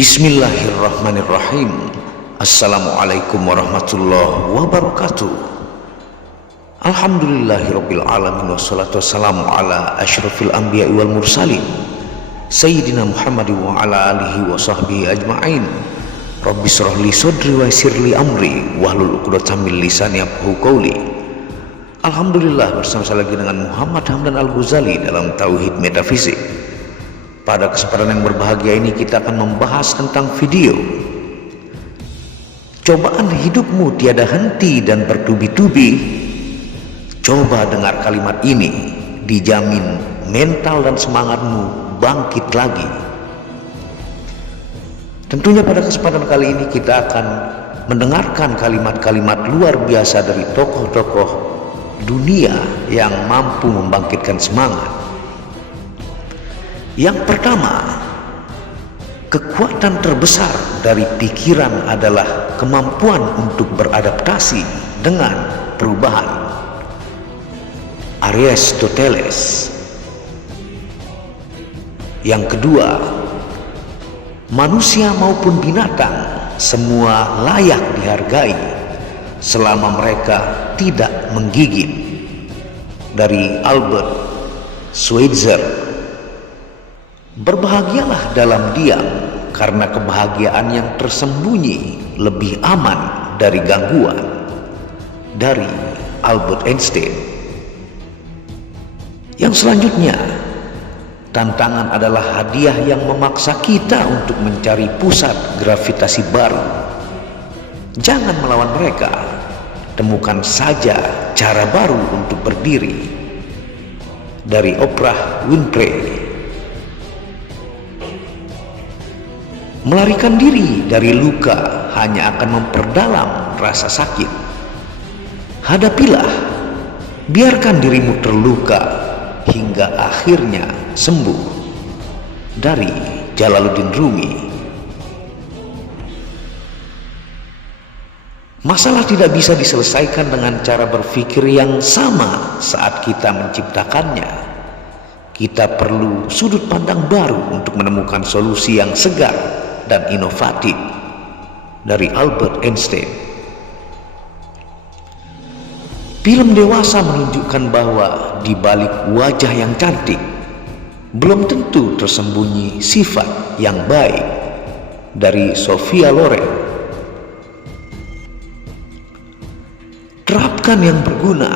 Bismillahirrahmanirrahim. Assalamualaikum warahmatullahi wabarakatuh. Alhamdulillahirabbil alamin wassalatu wassalamu ala asyrafil anbiya'i wal mursalin Sayyidina Muhammad wa ala alihi wa sahbihi ajma'in. Rabbi shrah li sadri wa yassir li amri wahlul 'uqdatam min lisani yafqahu qawli. Alhamdulillah, bersama saya lagi dengan Muhammad Hamdan Al-Ghazali dalam Tauhid Metafisik. Pada kesempatan yang berbahagia ini kita akan membahas tentang video cobaan hidupmu tiada henti dan bertubi-tubi. Coba dengar kalimat ini, dijamin mental dan semangatmu bangkit lagi. Tentunya pada kesempatan kali ini kita akan mendengarkan kalimat-kalimat luar biasa dari tokoh-tokoh dunia yang mampu membangkitkan semangat. Yang pertama, kekuatan terbesar dari pikiran adalah kemampuan untuk beradaptasi dengan perubahan. Aristoteles. Yang kedua, manusia maupun binatang semua layak dihargai selama mereka tidak menggigit. Dari Albert Schweitzer. Berbahagialah dalam diam, karena kebahagiaan yang tersembunyi lebih aman dari gangguan. Dari Albert Einstein. Yang selanjutnya, tantangan adalah hadiah yang memaksa kita untuk mencari pusat gravitasi baru. Jangan melawan mereka, temukan saja cara baru untuk berdiri. Dari Oprah Winfrey. Melarikan diri dari luka hanya akan memperdalam rasa sakit. Hadapilah, biarkan dirimu terluka hingga akhirnya sembuh. Dari Jalaluddin Rumi. Masalah tidak bisa diselesaikan dengan cara berpikir yang sama saat kita menciptakannya. Kita perlu sudut pandang baru untuk menemukan solusi yang segar dan inovatif. Dari Albert Einstein. Film dewasa menunjukkan bahwa di balik wajah yang cantik belum tentu tersembunyi sifat yang baik. Dari Sophia Loren. Terapkan yang berguna,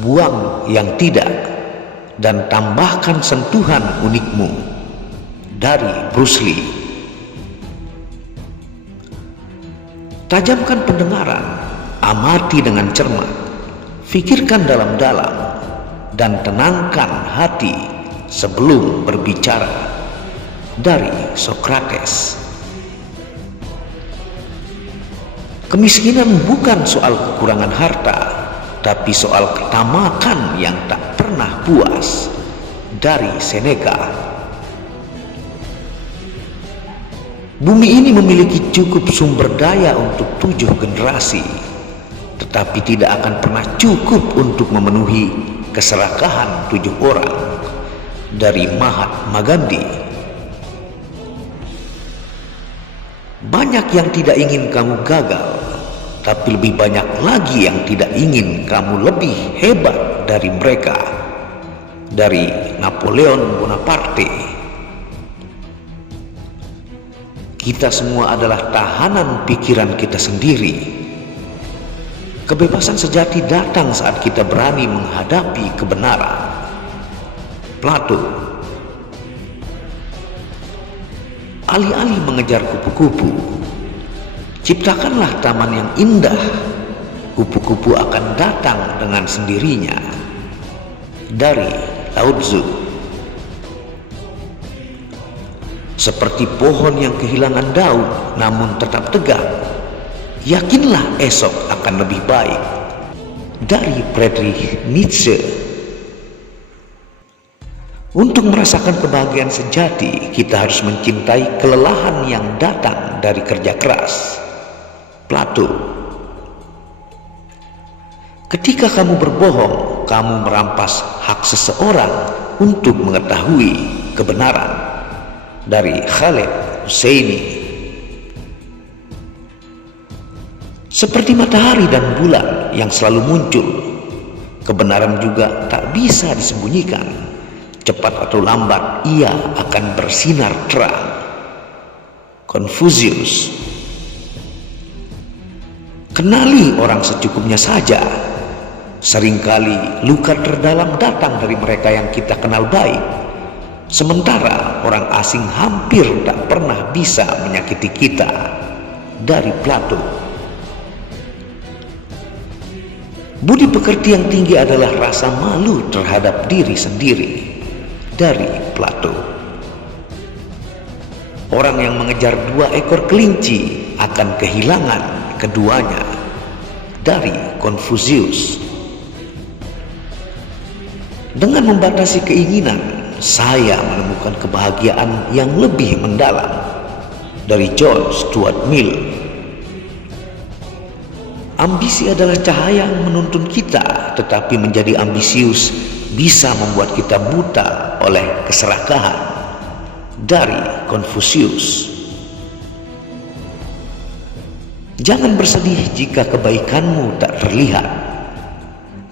buang yang tidak, dan tambahkan sentuhan unikmu. Dari Bruce Lee. Tajamkan pendengaran, amati dengan cermat, fikirkan dalam-dalam, dan tenangkan hati sebelum berbicara. Dari Socrates. Kemiskinan bukan soal kekurangan harta, tapi soal ketamakan yang tak pernah puas. Dari Seneca. Bumi ini memiliki cukup sumber daya untuk 7 generasi, tetapi tidak akan pernah cukup untuk memenuhi keserakahan 7 orang. Dari Mahatma Gandhi. Banyak yang tidak ingin kamu gagal, tapi lebih banyak lagi yang tidak ingin kamu lebih hebat dari mereka. Dari Napoleon Bonaparte. Kita semua adalah tahanan pikiran kita sendiri. Kebebasan sejati datang saat kita berani menghadapi kebenaran. Plato. Alih-alih mengejar kupu-kupu, ciptakanlah taman yang indah. Kupu-kupu akan datang dengan sendirinya. Dari Lao Tzu. Seperti pohon yang kehilangan daun namun tetap tegak, yakinlah esok akan lebih baik. Dari Friedrich Nietzsche. Untuk merasakan kebahagiaan sejati, kita harus mencintai kelelahan yang datang dari kerja keras. Plato. Ketika kamu berbohong, kamu merampas hak seseorang untuk mengetahui kebenaran. Dari Khaled Husseini. Seperti matahari dan bulan yang selalu muncul, kebenaran juga tak bisa disembunyikan. Cepat atau lambat ia akan bersinar terang. Confucius. Kenali orang secukupnya saja. Seringkali luka terdalam datang dari mereka yang kita kenal baik, sementara orang asing hampir tak pernah bisa menyakiti kita. Dari Plato. Budi pekerti yang tinggi adalah rasa malu terhadap diri sendiri. Dari Plato. Orang yang mengejar 2 ekor kelinci akan kehilangan keduanya. Dari Confucius. Dengan membatasi keinginan, saya menemukan kebahagiaan yang lebih mendalam. Dari John Stuart Mill. Ambisi adalah cahaya yang menuntun kita, tetapi menjadi ambisius bisa membuat kita buta oleh keserakahan. Dari Confucius. Jangan bersedih jika kebaikanmu tak terlihat.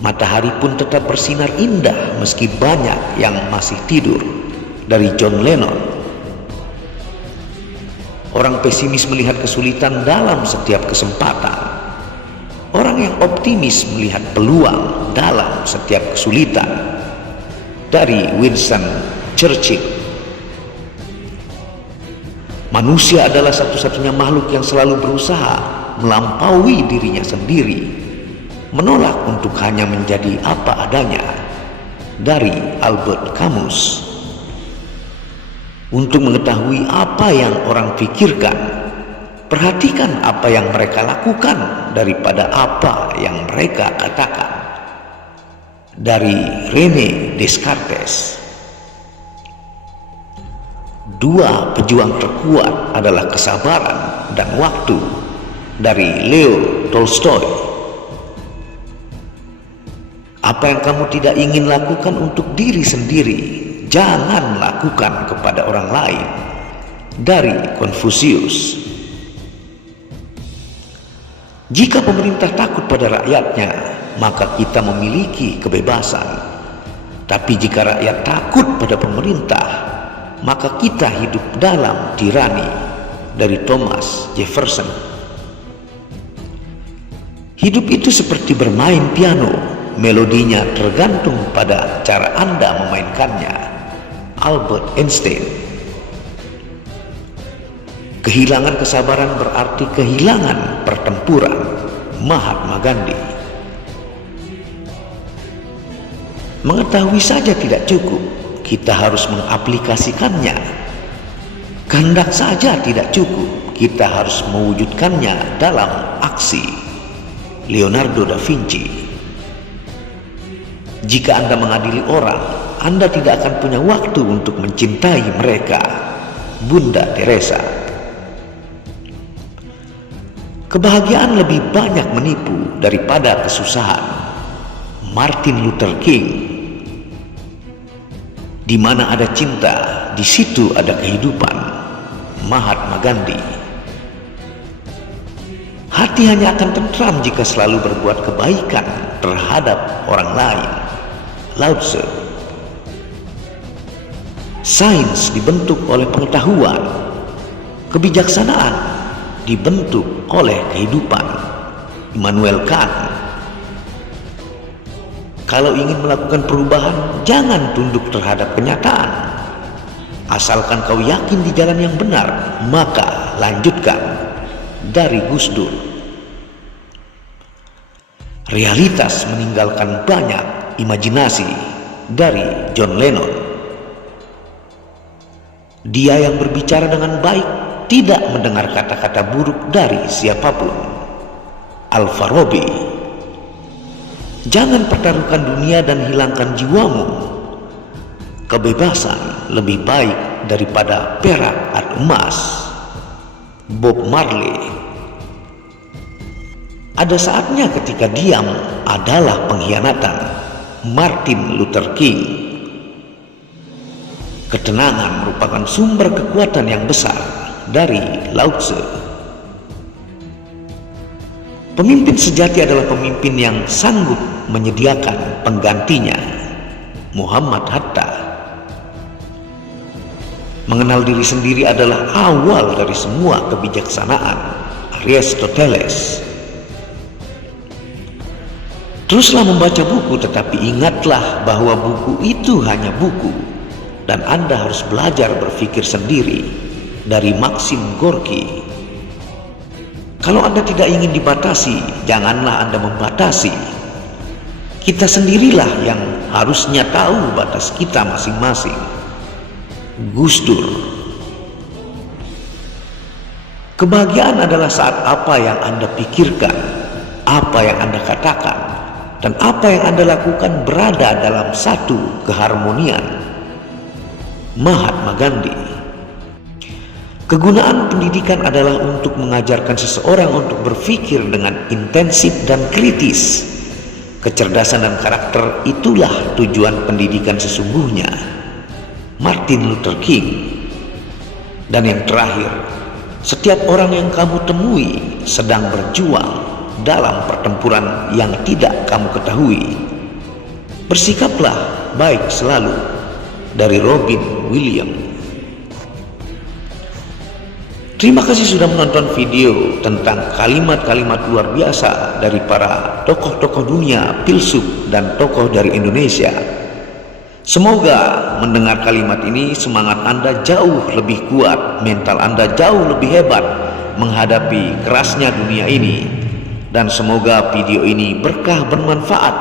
Matahari pun tetap bersinar indah meski banyak yang masih tidur. Dari John Lennon. Orang pesimis melihat kesulitan dalam setiap kesempatan. Orang yang optimis melihat peluang dalam setiap kesulitan. Dari Winston Churchill. Manusia adalah satu-satunya makhluk yang selalu berusaha melampaui dirinya sendiri, menolak untuk hanya menjadi apa adanya. Dari Albert Camus. Untuk mengetahui apa yang orang pikirkan, perhatikan apa yang mereka lakukan daripada apa yang mereka katakan. Dari René Descartes. 2 pejuang terkuat adalah kesabaran dan waktu. Dari Leo Tolstoy. Apa yang kamu tidak ingin lakukan untuk diri sendiri, jangan lakukan kepada orang lain. Dari Confucius. Jika pemerintah takut pada rakyatnya, maka kita memiliki kebebasan. Tapi jika rakyat takut pada pemerintah, maka kita hidup dalam tirani. Dari Thomas Jefferson. Hidup itu seperti bermain piano, melodinya tergantung pada cara Anda memainkannya. Albert Einstein. Kehilangan kesabaran berarti kehilangan pertempuran. Mahatma Gandhi. Mengetahui saja tidak cukup, kita harus mengaplikasikannya. Kehendak saja tidak cukup, kita harus mewujudkannya dalam aksi. Leonardo da Vinci. Jika Anda mengadili orang, Anda tidak akan punya waktu untuk mencintai mereka. Bunda Teresa. Kebahagiaan lebih banyak menipu daripada kesusahan. Martin Luther King. Di mana ada cinta, di situ ada kehidupan. Mahatma Gandhi. Hati hanya akan tentram jika selalu berbuat kebaikan terhadap orang lain. Lao Tzu. Sains dibentuk oleh pengetahuan, kebijaksanaan dibentuk oleh kehidupan. Immanuel Kant. Kalau ingin melakukan perubahan, jangan tunduk terhadap kenyataan. Asalkan kau yakin di jalan yang benar, maka lanjutkan. Dari Gus Dur. Realitas meninggalkan banyak imajinasi. Dari John Lennon. Dia yang berbicara dengan baik tidak mendengar kata-kata buruk dari siapapun. Al-Farabi. Jangan pertaruhkan dunia dan hilangkan jiwamu. Kebebasan lebih baik daripada perak atau emas. Bob Marley. Ada saatnya ketika diam adalah pengkhianatan. Martin Luther King. Ketenangan merupakan sumber kekuatan yang besar. Dari Lao Tzu. Pemimpin sejati adalah pemimpin yang sanggup menyediakan penggantinya. Muhammad Hatta. Mengenal diri sendiri adalah awal dari semua kebijaksanaan. Aristoteles. Teruslah membaca buku, tetapi ingatlah bahwa buku itu hanya buku, dan Anda harus belajar berpikir sendiri. Dari Maxim Gorky. Kalau Anda tidak ingin dibatasi, janganlah Anda membatasi. Kita sendirilah yang harusnya tahu batas kita masing-masing. Gus Dur. Kebahagiaan adalah saat apa yang Anda pikirkan, apa yang Anda katakan, dan apa yang Anda lakukan berada dalam satu keharmonian. Mahatma Gandhi. Kegunaan pendidikan adalah untuk mengajarkan seseorang untuk berpikir dengan intensif dan kritis. Kecerdasan dan karakter itulah tujuan pendidikan sesungguhnya. Martin Luther King. Dan yang terakhir, setiap orang yang kamu temui sedang berjuang dalam pertempuran yang tidak kamu ketahui. Bersikaplah baik selalu. Dari Robin Williams. Terima kasih sudah menonton video tentang kalimat-kalimat luar biasa dari para tokoh-tokoh dunia, filsuf, dan tokoh dari Indonesia. Semoga mendengar kalimat ini semangat Anda jauh lebih kuat, mental Anda jauh lebih hebat menghadapi kerasnya dunia ini. Dan semoga video ini berkah bermanfaat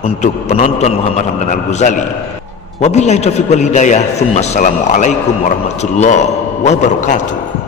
untuk penonton Muhammad Hamdan Al-Ghazali. Wabillahi taufiq wal hidayah. Assalamualaikum warahmatullahi wabarakatuh.